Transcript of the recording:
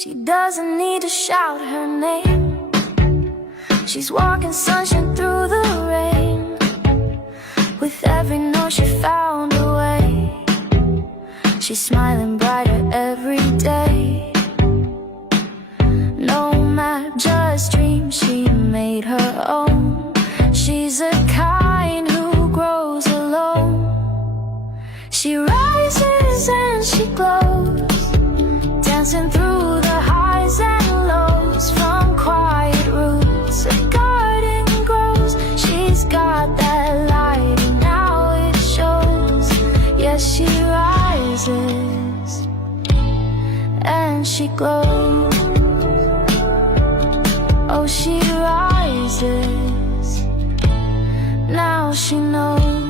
She doesn't need to shout her name. She's walking sunshine through the rain. With every note she found a way. She's smiling brighter every day. Nomad, just dream she made her own. She's a kind who grows alone. She rises and she glows, dancing through the highs and lows. From quiet roots a garden grows. She's got that light and now it shows. Yes, she rises and she glows. Oh, she rises, now she knows.